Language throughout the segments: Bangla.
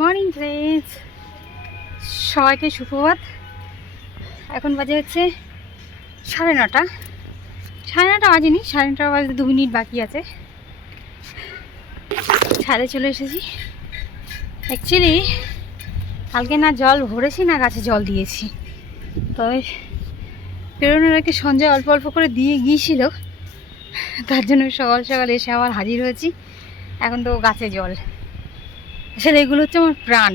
Morning friends. সবাইকে সুপ্রভাত। এখন বাজে হচ্ছে সাড়ে নটা। সাড়ে নটা বাজেনি, সাড়ে নটা বাজে দু মিনিট বাকি আছে। ছাদে চলে এসেছি। অ্যাকচুয়ালি কালকে না জল ভরেছি না গাছে জল দিয়েছি। তবে পেরোনোর আগে সঞ্জয় অল্প অল্প করে দিয়ে গিয়েছিল। তার জন্য সকাল সকাল এসে আবার হাজির হয়েছি। এখন তো গাছে জল। আসলে এগুলো হচ্ছে আমার প্রাণ।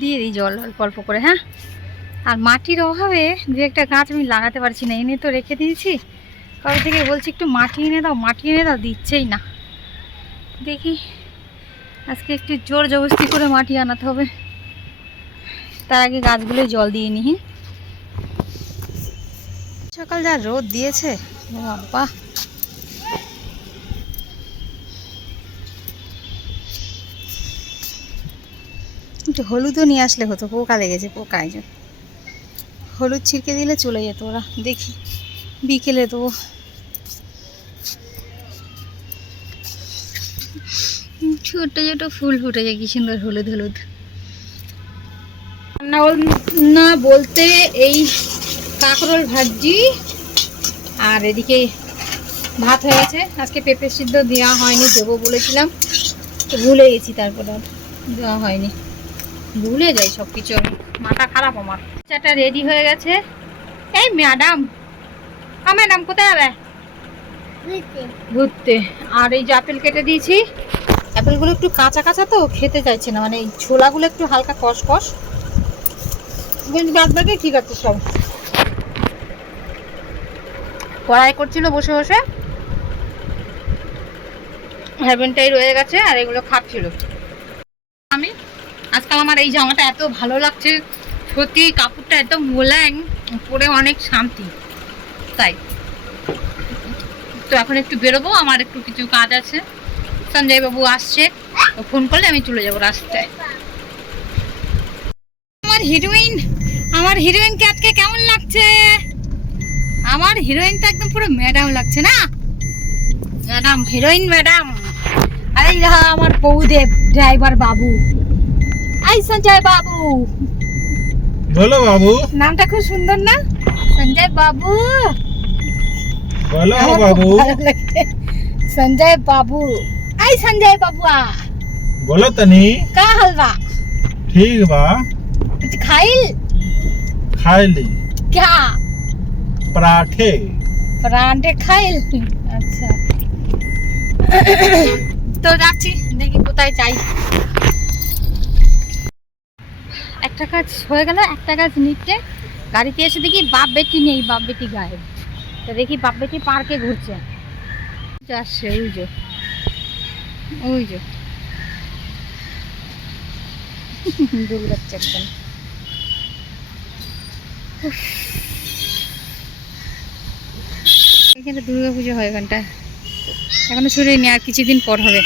দিয়ে দিই জল অল্প অল্প করে হ্যাঁ? আর মাটির অভাবে দু একটা গাছ আমি লাগাতে পারছি না, এনে তো রেখে দিয়েছি। কবে থেকে বলছি, একটু মাটি এনে দাও, মাটি এনে দাও। দিচ্ছেই না। দেখি, আজকে একটু জোর জবস্তি করে মাটি আনাতে হবে। তার আগে গাছগুলোই জল দিয়ে নিই সকাল যা রোদ দিয়েছে, বাবা। একটু হলুদও নিয়ে আসলে হতো, পোকা লেগেছে, পোকা একজন হলুদ ছিটকে দিলে চলে যেত ওরা, দেখি। বিকেলে তো। ছোট ছোট ফুল ফুটেছে কি সুন্দর হলুদ হলুদ। রান্না না বলতে এই কাঁকরোল ভাজি আর এদিকে ভাত হয়ে গেছে। আজকে পেঁপে সিদ্ধ দেওয়া হয়নি, দেবো বলেছিলাম। ভুলে গেছি তারপর দেওয়া হয়নি। ভুলে যাই সব কিছু আমি। মাথা খারাপ আমার। চাটা রেডি হয়ে গেছে। এই ম্যাডাম আ ম্যাডাম কোথায় যাবে ঘুরতে। আর এই যে আপেল কেটে দিয়েছি অ্যাপেলগুলো একটু কাঁচা কাঁচা তো খেতে চাইছে না। মানে এই ছোলাগুলো একটু হালকা কষ কষ কিন্তু বাদ বাকি ঠিক আছে সব। পড়াই করছিল বসে বসে। হ্যাভেনটাই রয়ে গেছে আর এগুলো খাচ্ছিল। আমি আজকাল আমার এই জামাটা এত ভালো লাগছে। সত্যি কাপড়টা এত মোলায়েম পরে অনেক শান্তি। তাই। তো এখন একটু বেরোবো, আমার একটু কিছু কাজ আছে। সঞ্জয় বাবু আসছে ফোন করলে আমি চলে যাব রাস্তায়। আমার হিরোইন আমার হিরোইনকে আজকে কেমন লাগছে? আমার হিরোইনটা একদম পুরো ম্যাডাম লাগছে না? ম্যাডাম হিরোইন ম্যাডাম আরে আমার বৌদেব ড্রাইভার বাবু। হাই সঞ্জয় বাবু। বলো বাবু। নামটা খুব সুন্দর না? সঞ্জয় বাবু। বলো বাবু। সঞ্জয় বাবু। আই সঞ্জয় বাবুয়া। বলো তনি। কা হালবা ঠিক বা? कुछ खाइल खाइल क्या पराठे খাইল? আচ্ছা। তো রাখছি দেখি কোথায় চাই একটা কাজ হয়ে গেল, একটা কাজ নিচ্ছে গাড়িতে এসে দেখি বাপ বেটি নেই, বাপ বেটি গায়েব। তো দেখি বাপ বেটি পার্কে ঘুরছে। আসছে ওই যে ওই যে। দৌড়াচ্ছে একদম। এখানে দুর্গা হয় এখানটায়। এখনও হয়নি আর কিছুদিন পর হবে।